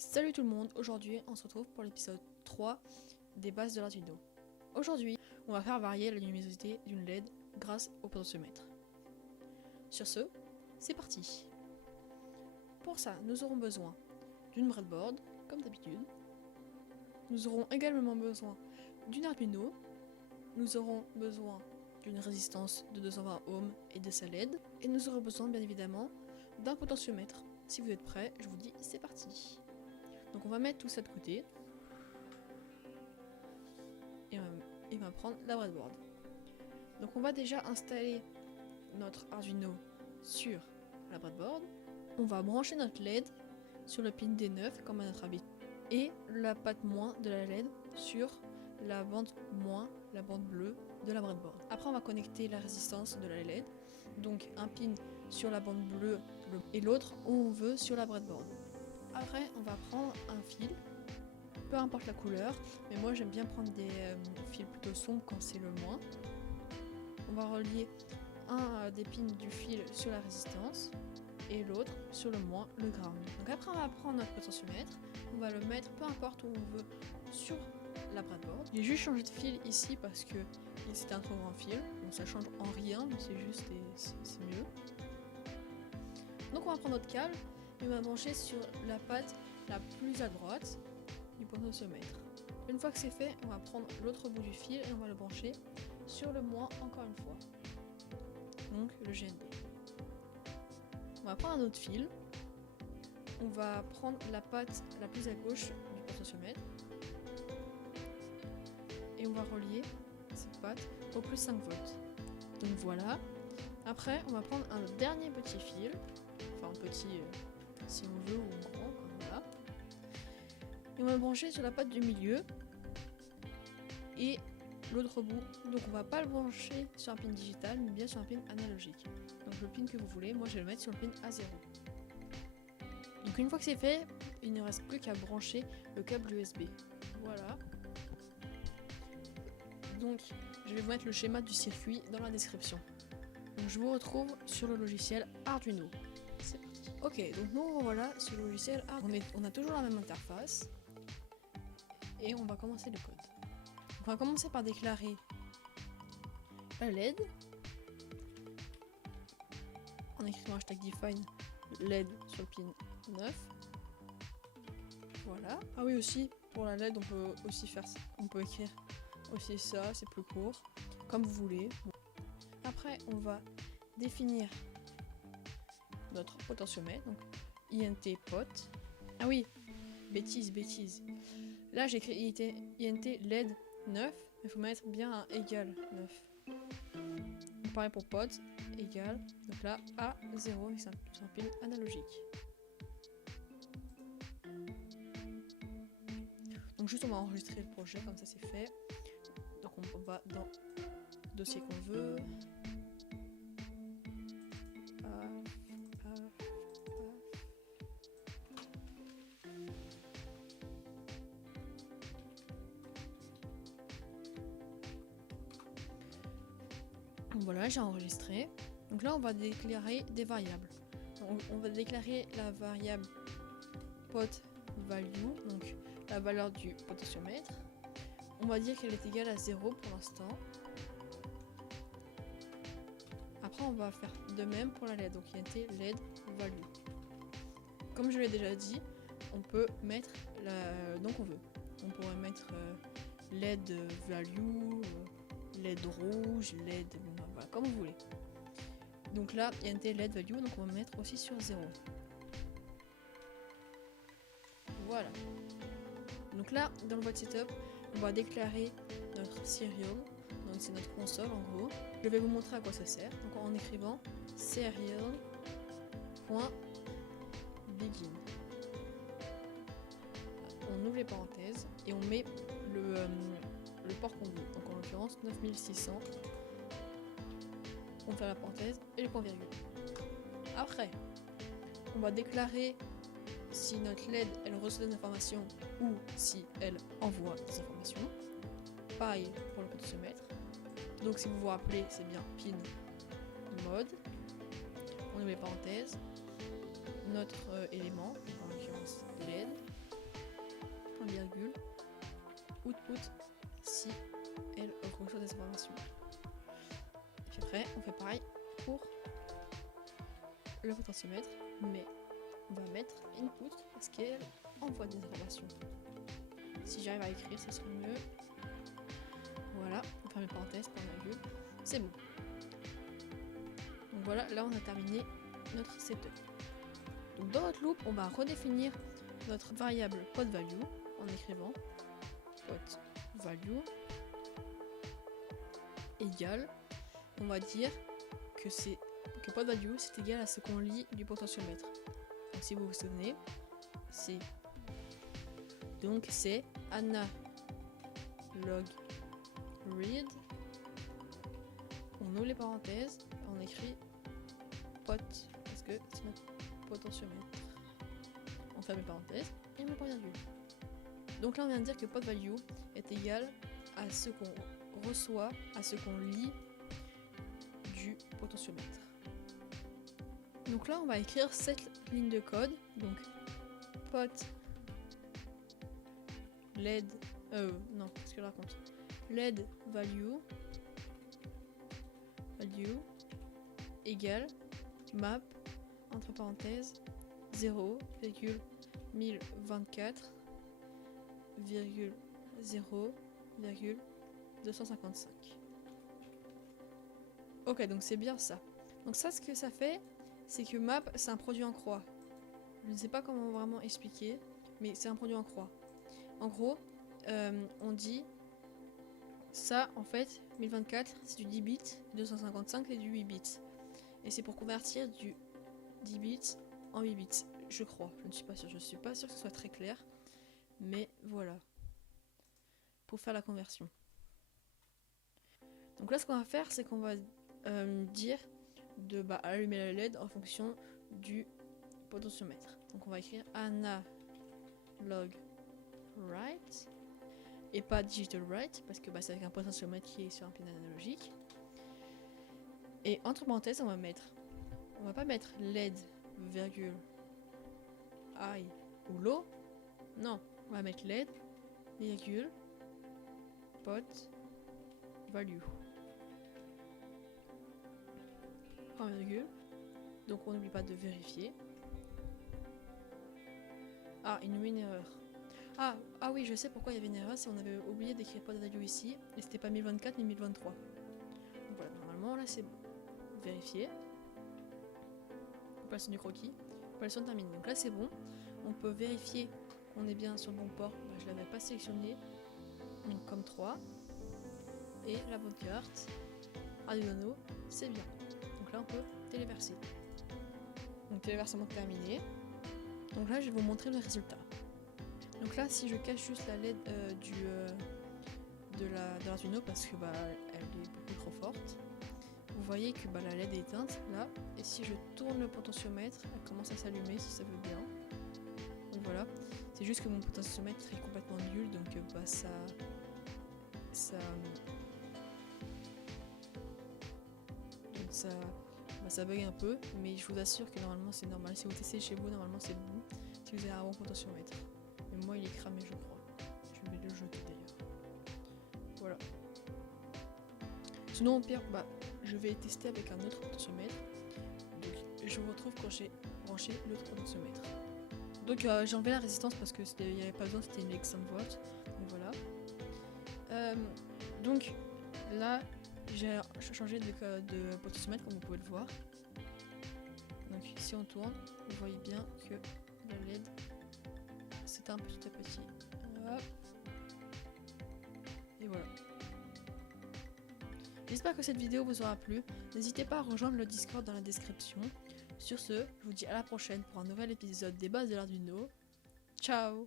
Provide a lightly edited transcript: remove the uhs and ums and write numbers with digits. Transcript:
Salut tout le monde, aujourd'hui on se retrouve pour l'épisode 3 des bases de l'Arduino. Aujourd'hui, on va faire varier la luminosité d'une LED grâce au potentiomètre. Sur ce, c'est parti. Pour ça, nous aurons besoin d'une breadboard, comme d'habitude. Nous aurons également besoin d'une Arduino. Nous aurons besoin d'une résistance de 220 ohms et de sa LED. Et nous aurons besoin bien évidemment d'un potentiomètre. Si vous êtes prêts, je vous dis c'est parti. Donc on va mettre tout ça de côté. Et on va prendre la breadboard. Donc on va déjà installer notre Arduino sur la breadboard. On va brancher notre LED sur le pin D9 comme à notre habitude. Et la patte moins de la LED sur la bande moins, la bande bleue de la breadboard. Après on va connecter la résistance de la LED. Donc un pin sur la bande bleue et l'autre où on veut sur la breadboard. Après on va prendre un fil, peu importe la couleur, mais moi j'aime bien prendre des fils plutôt sombres quand c'est le moins. On va relier un des pins du fil sur la résistance et l'autre sur le moins, le ground. Donc après on va prendre notre potentiomètre, on va le mettre peu importe où on veut sur la breadboard. J'ai juste changé de fil ici parce que c'était un trop grand fil, donc ça change en rien, mais c'est juste c'est mieux. Donc on va prendre notre câble et on va brancher sur la patte la plus à droite du potentiomètre. Une fois que c'est fait, on va prendre l'autre bout du fil et on va le brancher sur le moins encore une fois. Donc le GND. On va prendre un autre fil. On va prendre la patte la plus à gauche du potentiomètre. Et on va relier cette patte au plus 5 volts. Donc voilà. Après, on va prendre un dernier petit fil. Enfin petit si on veut ou grand, comme voilà. Et on va le brancher sur la patte du milieu. Et l'autre bout, donc on va pas le brancher sur un pin digital, mais bien sur un pin analogique. Donc le pin que vous voulez, moi je vais le mettre sur le pin A0. Donc une fois que c'est fait, il ne reste plus qu'à brancher le câble USB. Voilà. Donc je vais vous mettre le schéma du circuit dans la description. Donc je vous retrouve sur le logiciel Arduino. C'est parti. Ok, donc nous voilà sur le logiciel Arduino. On a toujours la même interface. Et on va commencer le code. On va commencer par déclarer la LED en écrivant hashtag define LED sur le pin 9. Voilà. Ah oui, aussi pour la LED on peut aussi faire ça. On peut écrire aussi ça, c'est plus court, comme vous voulez. Après on va définir notre potentiomètre, donc INT pot. Ah oui, bêtise. Là j'ai écrit INT LED 9, mais il faut mettre bien un égal 9. Donc, pareil pour pot, égal, donc là A0, c'est un pin analogique. Donc juste on va enregistrer le projet, comme ça c'est fait. Donc on va dans le dossier qu'on veut. Voilà, j'ai enregistré. Donc là, on va déclarer des variables. On va déclarer la variable pot value, donc la valeur du potentiomètre. On va dire qu'elle est égale à 0 pour l'instant. Après, on va faire de même pour la LED, donc INT LED value. Comme je l'ai déjà dit, on peut mettre donc on veut. On pourrait mettre LED value, LED rouge, LED, voilà, comme vous voulez. Donc là, il y a un LED value, donc on va mettre aussi sur 0. Voilà. Donc là, dans le vote setup, on va déclarer notre serial, donc c'est notre console en gros. Je vais vous montrer à quoi ça sert. Donc en écrivant serial.begin. On ouvre les parenthèses et on met le port qu'on veut. Donc en l'occurrence 9600. On fait la parenthèse et le point virgule. Après, on va déclarer si notre LED elle reçoit des informations ou si elle envoie des informations. Pareil pour le potentiomètre. Donc si vous vous rappelez, c'est bien pin mode. On ouvre les parenthèses. Notre élément, en l'occurrence LED. écoute si elle reçoit des informations. Et puis après, on fait pareil pour le potentiomètre, mais on va mettre input parce qu'elle envoie des informations. Si j'arrive à écrire, ce serait mieux. Voilà, on ferme les parenthèses, point virgule, c'est bon. Donc voilà, là on a terminé notre setup. Donc dans notre loop, on va redéfinir notre variable podValue en écrivant podValue égale, on va dire que podValue c'est égal à ce qu'on lit du potentiomètre. Donc si vous vous souvenez, c'est analog read, on ouvre les parenthèses, on écrit pot parce que c'est notre potentiomètre. On ferme les parenthèses et on met point virgule. Donc là on vient de dire que podValue est égal à ce qu'on reçoit, à ce qu'on lit du potentiomètre. Donc là on va écrire cette ligne de code, donc pot led non, qu'est-ce que je raconte, led value égale map entre parenthèses 0,1024,0,255. Ok, donc c'est bien ça. Donc ça, ce que ça fait, c'est que map, c'est un produit en croix. Je ne sais pas comment vraiment expliquer, mais c'est un produit en croix. En gros, on dit ça, en fait, 1024, c'est du 10 bits, 255, c'est du 8 bits. Et c'est pour convertir du 10 bits en 8 bits, je crois. Je ne suis pas sûre, que ce soit très clair. Mais voilà. Pour faire la conversion. Donc là, ce qu'on va faire, c'est qu'on va dire de allumer la LED en fonction du potentiomètre. Donc on va écrire analog write et pas digital write parce que c'est avec un potentiomètre qui est sur un pin analogique. Et entre parenthèses, on va pas mettre LED virgule high ou low. Non, on va mettre LED virgule pot value. Point virgule. Donc on n'oublie pas de vérifier. Ah, il nous met une erreur. Ah oui, je sais pourquoi il y avait une erreur, c'est qu'on avait oublié d'écrire podValue ici, et c'était pas 1024 mais 1023. Donc voilà, normalement là c'est bon. Vérifier. Opération du croquis. Opération terminée. Donc là c'est bon. On peut vérifier qu'on est bien sur le bon port. Je l'avais pas sélectionné. Comme 3. Et la bonne carte. Arduino, c'est bien. Donc là on peut téléverser. Donc téléversement terminé. Donc là je vais vous montrer le résultat. Donc là si je cache juste la LED de l'Arduino parce que elle est beaucoup trop forte, vous voyez que la LED est éteinte là, et si je tourne le potentiomètre, elle commence à s'allumer si ça veut bien. Donc voilà, c'est juste que mon potentiomètre est complètement nul, donc ça bug un peu, mais je vous assure que normalement c'est normal. Si vous testez chez vous, normalement c'est bon si vous avez un bon potentiomètre. Mais moi il est cramé, je crois. Je vais le jeter d'ailleurs. Voilà. Sinon au pire, je vais tester avec un autre potentiomètre. Donc je vous retrouve quand j'ai branché l'autre potentiomètre. Donc j'ai enlevé la résistance parce que il n'y avait pas besoin, c'était une X100 volts. Donc voilà. Donc là j'ai changé de potentiomètre comme vous pouvez le voir. Donc si on tourne, vous voyez bien que la LED s'éteint petit à petit. Hop. Et voilà. J'espère que cette vidéo vous aura plu. N'hésitez pas à rejoindre le Discord dans la description. Sur ce, je vous dis à la prochaine pour un nouvel épisode des bases de l'Arduino. Ciao!